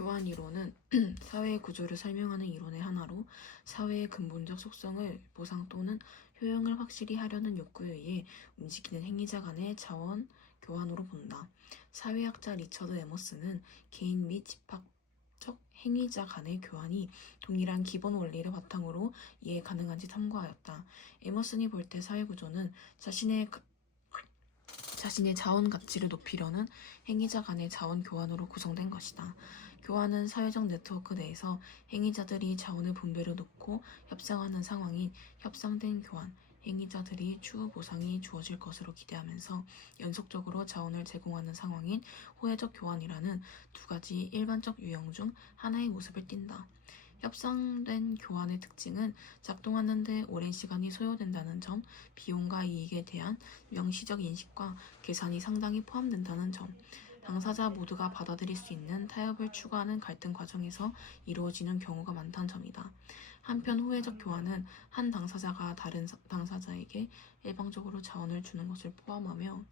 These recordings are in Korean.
교환 이론은 사회의 구조를 설명하는 이론의 하나로 사회의 근본적 속성을 보상 또는 효용을 확실히 하려는 욕구에 의해 움직이는 행위자 간의 자원 교환으로 본다. 사회학자 리처드 에머슨은 개인 및 집합적 행위자 간의 교환이 동일한 기본 원리를 바탕으로 이해 가능한지 탐구하였다. 에머슨이 볼 때 사회 구조는 자신의 자원 가치를 높이려는 행위자 간의 자원 교환으로 구성된 것이다. 교환은 사회적 네트워크 내에서 행위자들이 자원의 분배를 놓고 협상하는 상황인 협상된 교환, 행위자들이 추후 보상이 주어질 것으로 기대하면서 연속적으로 자원을 제공하는 상황인 호혜적 교환이라는 두 가지 일반적 유형 중 하나의 모습을 띈다. 협상된 교환의 특징은 작동하는 데 오랜 시간이 소요된다는 점, 비용과 이익에 대한 명시적 인식과 계산이 상당히 포함된다는 점, 당사자 모두가 받아들일 수 있는 타협을 추구하는 갈등 과정에서 이루어지는 경우가 많다는 점이다. 한편 호혜적 교환은 한 당사자가 다른 당사자에게 일방적으로 자원을 주는 것을 포함하며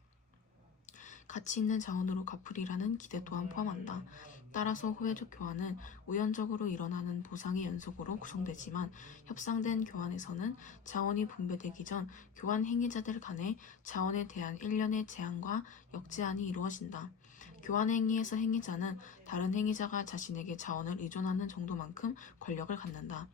가치 있는 자원으로 갚으리라는 기대 또한 포함한다. 따라서 호혜적 교환은 우연적으로 일어나는 보상의 연속으로 구성되지만 협상된 교환에서는 자원이 분배되기 전 교환 행위자들 간의 자원에 대한 일련의 제한과 역제한이 이루어진다. 교환 행위에서 행위자는 다른 행위자가 자신에게 자원을 의존하는 정도만큼 권력을 갖는다.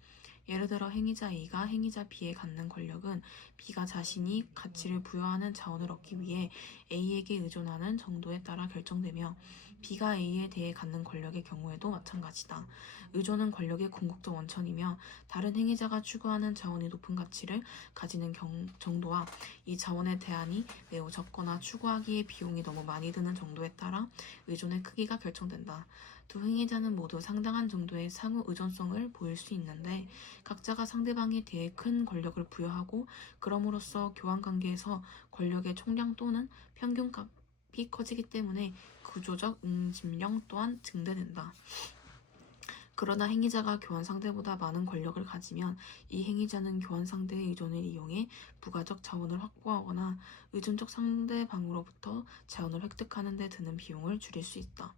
예를 들어 행위자 A가 행위자 B에 갖는 권력은 B가 자신이 가치를 부여하는 자원을 얻기 위해 A에게 의존하는 정도에 따라 결정되며 B가 A에 대해 갖는 권력의 경우에도 마찬가지다. 의존은 권력의 궁극적 원천이며 다른 행위자가 추구하는 자원이 높은 가치를 가지는 정도와 이 자원의 대안이 매우 적거나 추구하기에 비용이 너무 많이 드는 정도에 따라 의존의 크기가 결정된다. 두 행위자는 모두 상당한 정도의 상호 의존성을 보일 수 있는데 각자가 상대방에 대해 큰 권력을 부여하고 그럼으로써 교환관계에서 권력의 총량 또는 평균값이 커지기 때문에 구조적 응집력 또한 증대된다. 그러나 행위자가 교환 상대보다 많은 권력을 가지면 이 행위자는 교환 상대의 의존을 이용해 부가적 자원을 확보하거나 의존적 상대방으로부터 자원을 획득하는 데 드는 비용을 줄일 수 있다.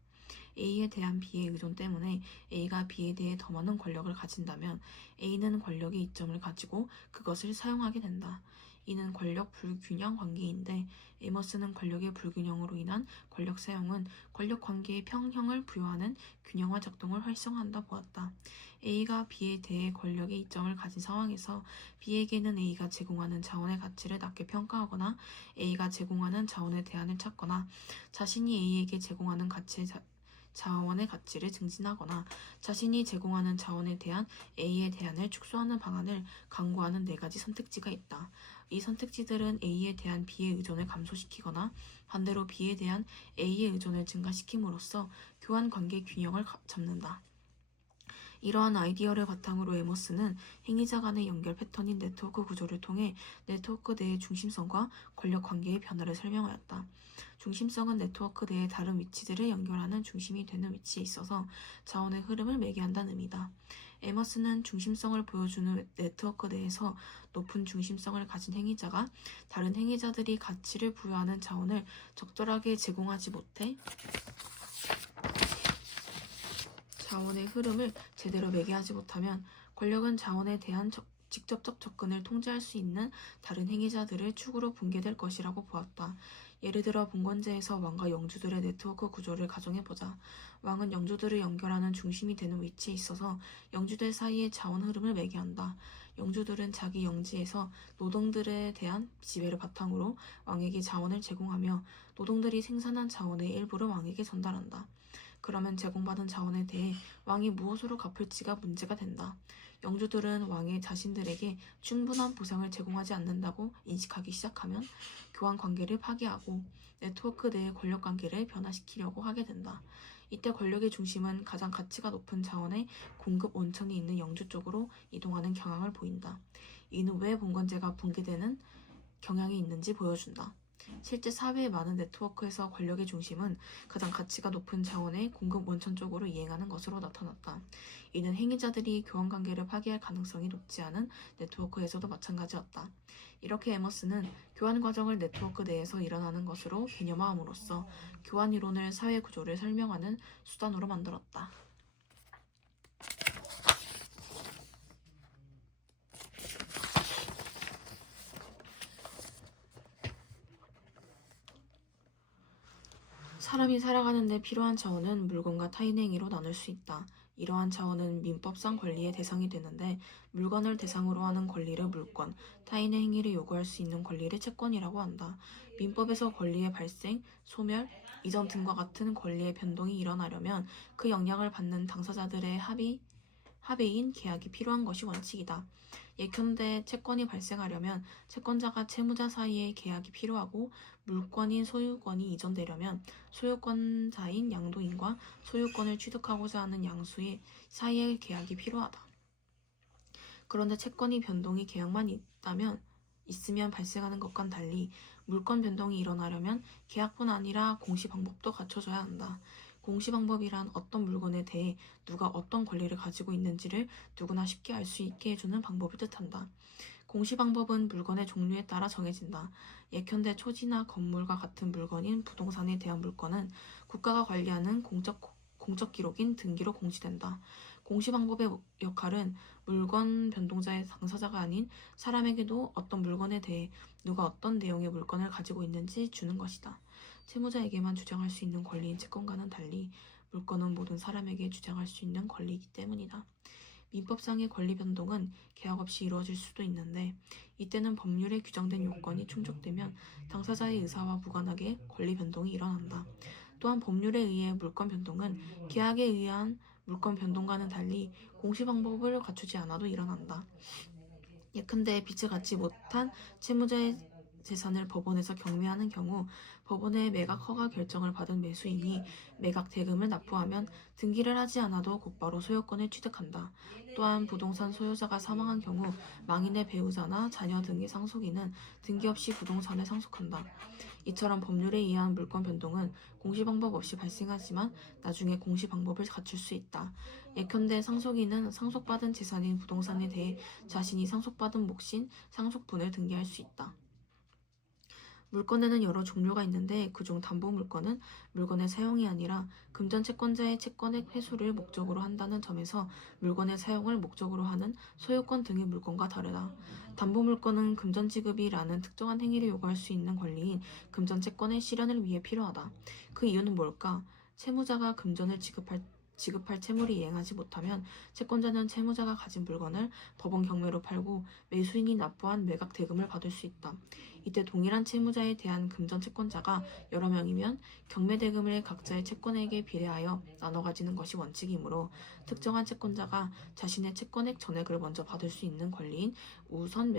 A에 대한 B의 의존 때문에 A가 B에 대해 더 많은 권력을 가진다면 A는 권력의 이점을 가지고 그것을 사용하게 된다. 이는 권력 불균형 관계인데 에머슨은 권력의 불균형으로 인한 권력 사용은 권력 관계의 평형을 부여하는 균형화 작동을 활성화한다 보았다. A가 B에 대해 권력의 이점을 가진 상황에서 B에게는 A가 제공하는 자원의 가치를 낮게 평가하거나 A가 제공하는 자원의 대안을 찾거나 자신이 A에게 제공하는 자원의 가치를 증진하거나 자신이 제공하는 자원에 대한 A의 대안을 축소하는 방안을 강구하는 네 가지 선택지가 있다. 이 선택지들은 A에 대한 B의 의존을 감소시키거나 반대로 B에 대한 A의 의존을 증가시킴으로써 교환 관계 균형을 잡는다. 이러한 아이디어를 바탕으로 에머스는 행위자 간의 연결 패턴인 네트워크 구조를 통해 네트워크 내의 중심성과 권력 관계의 변화를 설명하였다. 중심성은 네트워크 내의 다른 위치들을 연결하는 중심이 되는 위치에 있어서 자원의 흐름을 매개한다는 의미다. 에머스는 중심성을 보여주는 네트워크 내에서 높은 중심성을 가진 행위자가 다른 행위자들이 가치를 부여하는 자원을 적절하게 제공하지 못해 자원의 흐름을 제대로 매개하지 못하면 권력은 자원에 대한 직접적 접근을 통제할 수 있는 다른 행위자들을 축으로 붕괴될 것이라고 보았다. 예를 들어 봉건제에서 왕과 영주들의 네트워크 구조를 가정해보자. 왕은 영주들을 연결하는 중심이 되는 위치에 있어서 영주들 사이의 자원 흐름을 매개한다. 영주들은 자기 영지에서 노동들에 대한 지배를 바탕으로 왕에게 자원을 제공하며 노동들이 생산한 자원의 일부를 왕에게 전달한다. 그러면 제공받은 자원에 대해 왕이 무엇으로 갚을지가 문제가 된다. 영주들은 왕의 자신들에게 충분한 보상을 제공하지 않는다고 인식하기 시작하면 교환 관계를 파괴하고 네트워크 내의 권력 관계를 변화시키려고 하게 된다. 이때 권력의 중심은 가장 가치가 높은 자원의 공급 원천이 있는 영주 쪽으로 이동하는 경향을 보인다. 이는 왜 봉건제가 붕괴되는 경향이 있는지 보여준다. 실제 사회의 많은 네트워크에서 권력의 중심은 가장 가치가 높은 자원의 공급 원천 쪽으로 이행하는 것으로 나타났다. 이는 행위자들이 교환관계를 파괴할 가능성이 높지 않은 네트워크에서도 마찬가지였다. 이렇게 에머스는 교환 과정을 네트워크 내에서 일어나는 것으로 개념화함으로써 교환 이론을 사회 구조를 설명하는 수단으로 만들었다. 사람이 살아가는 데 필요한 자원은 물건과 타인 행위로 나눌 수 있다. 이러한 자원은 민법상 권리의 대상이 되는데 물건을 대상으로 하는 권리를 물권, 타인의 행위를 요구할 수 있는 권리를 채권이라고 한다. 민법에서 권리의 발생, 소멸, 이전 등과 같은 권리의 변동이 일어나려면 그 영향을 받는 당사자들의 합의인 계약이 필요한 것이 원칙이다. 예컨대 채권이 발생하려면 채권자가 채무자 사이에 계약이 필요하고 물권인 소유권이 이전되려면 소유권자인 양도인과 소유권을 취득하고자 하는 양수의 사이에 계약이 필요하다. 그런데 채권이 변동이 계약만 있으면 발생하는 것과는 달리 물권 변동이 일어나려면 계약뿐 아니라 공시 방법도 갖춰져야 한다. 공시 방법이란 어떤 물건에 대해 누가 어떤 권리를 가지고 있는지를 누구나 쉽게 알 수 있게 해주는 방법을 뜻한다. 공시 방법은 물건의 종류에 따라 정해진다. 예컨대 초지나 건물과 같은 물건인 부동산에 대한 물건은 국가가 관리하는 공적 기록인 등기로 공시된다. 공시 방법의 역할은 물건 변동자의 당사자가 아닌 사람에게도 어떤 물건에 대해 누가 어떤 내용의 물건을 가지고 있는지 주는 것이다. 채무자에게만 주장할 수 있는 권리인 채권과는 달리 물건은 모든 사람에게 주장할 수 있는 권리이기 때문이다. 민법상의 권리 변동은 계약 없이 이루어질 수도 있는데 이때는 법률에 규정된 요건이 충족되면 당사자의 의사와 무관하게 권리 변동이 일어난다. 또한 법률에 의해 물권 변동은 계약에 의한 물권 변동과는 달리 공시 방법을 갖추지 않아도 일어난다. 예컨대 빚을 갚지 못한 채무자의 재산을 법원에서 경매하는 경우 법원의 매각 허가 결정을 받은 매수인이 매각 대금을 납부하면 등기를 하지 않아도 곧바로 소유권을 취득한다. 또한 부동산 소유자가 사망한 경우 망인의 배우자나 자녀 등의 상속인은 등기 없이 부동산을 상속한다. 이처럼 법률에 의한 물권 변동은 공시 방법 없이 발생하지만 나중에 공시 방법을 갖출 수 있다. 예컨대 상속인은 상속받은 재산인 부동산에 대해 자신이 상속받은 몫인 상속분을 등기할 수 있다. 물권에는 여러 종류가 있는데 그중 담보물권은 물건의 사용이 아니라 금전채권자의 채권의 회수를 목적으로 한다는 점에서 물건의 사용을 목적으로 하는 소유권 등의 물건과 다르다. 담보물권은 금전지급이라는 특정한 행위를 요구할 수 있는 권리인 금전채권의 실현을 위해 필요하다. 그 이유는 뭘까? 채무자가 금전을 지급할 채무를 이행하지 못하면 채권자는 채무자가 가진 물건을 법원 경매로 팔고 매수인이 납부한 매각 대금을 받을 수 있다. 이때 동일한 채무자에 대한 금전 채권자가 여러 명이면 경매 대금을 각자의 채권액에 비례하여 나눠 가지는 것이 원칙이므로 특정한 채권자가 자신의 채권액 전액을 먼저 받을 수 있는 권리인 우선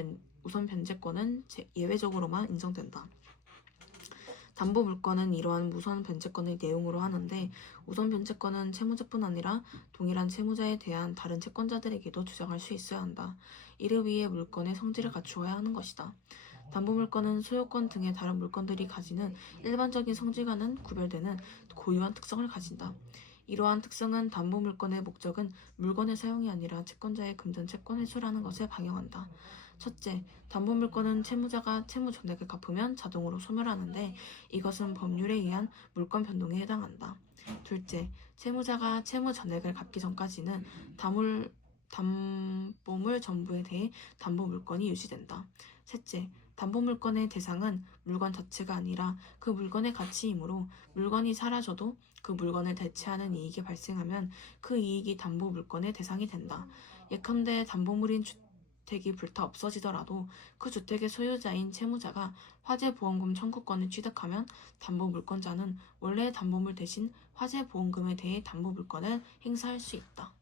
변제권은 예외적으로만 인정된다. 담보물권은 이러한 우선 변제권을 내용으로 하는데 우선 변제권은 채무자뿐 아니라 동일한 채무자에 대한 다른 채권자들에게도 주장할 수 있어야 한다. 이를 위해 물건의 성질을 갖추어야 하는 것이다. 담보물권은 소유권 등의 다른 물건들이 가지는 일반적인 성질과는 구별되는 고유한 특성을 가진다. 이러한 특성은 담보물권의 목적은 물건의 사용이 아니라 채권자의 금전 채권 회수라는 것을 방영한다. 첫째, 담보물권은 채무자가 채무 전액을 갚으면 자동으로 소멸하는데 이것은 법률에 의한 물권 변동에 해당한다. 둘째, 채무자가 채무 전액을 갚기 전까지는 담보물 전부에 대해 담보물권이 유지된다. 셋째, 담보물권의 대상은 물건 자체가 아니라 그 물건의 가치이므로 물건이 사라져도 그 물건을 대체하는 이익이 발생하면 그 이익이 담보물권의 대상이 된다. 예컨대 담보물인 주택이 불타 없어지더라도 그 주택의 소유자인 채무자가 화재보험금 청구권을 취득하면 담보물권자는 원래의 담보물 대신 화재보험금에 대해 담보물권을 행사할 수 있다.